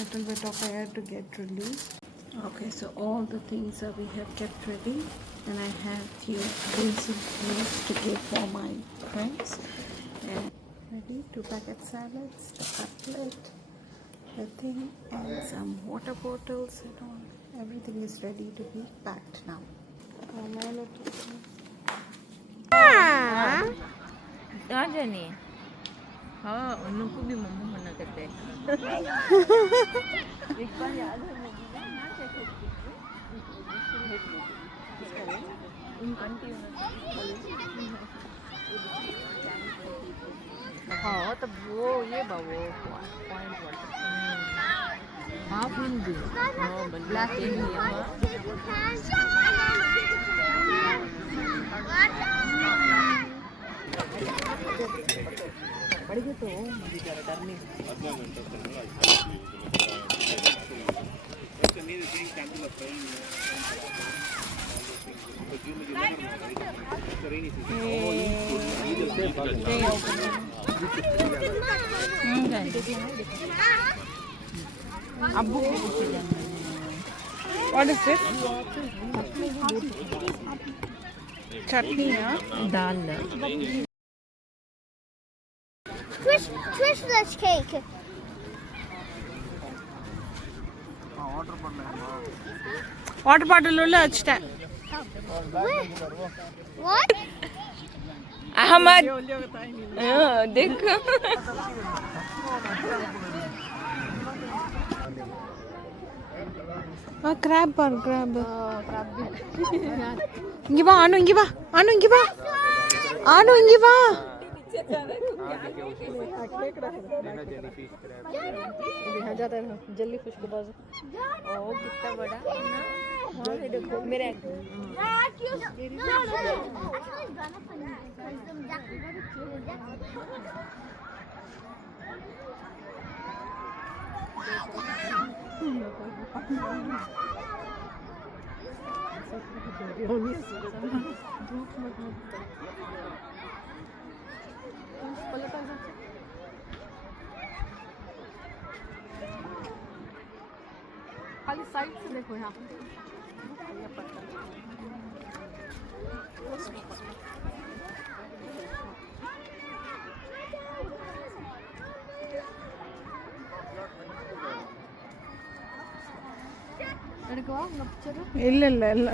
little bit of air to get released. Okay, so all the things we have kept ready, and I have few basic meals to give for my friends. And ready, 2 packet salads, the cutlet, the thing, and some water bottles and all. Everything is ready to be packed now. Ajani. हाँ उनको भी मम्मा मना करते हैं एक बार याद है मुझे ना कैसे हाँ तब वो ये वो point water half Hindi black India पड़ेगा तो मुझे क्या करने अब्बू What is this? Chutney, yeah? Dal Christmas cake. Water bottle ulla achta. What? Ahmad देख Crab. Ingi va, Anu, ingi va. यहाँ जाता है जल्दी फिश को बाजू ओ कितना बड़ा हाँ ये देखो मेरे खाली साइड से देखो यहाँ எடுக்கவா உங்க பிக்சர் இல்ல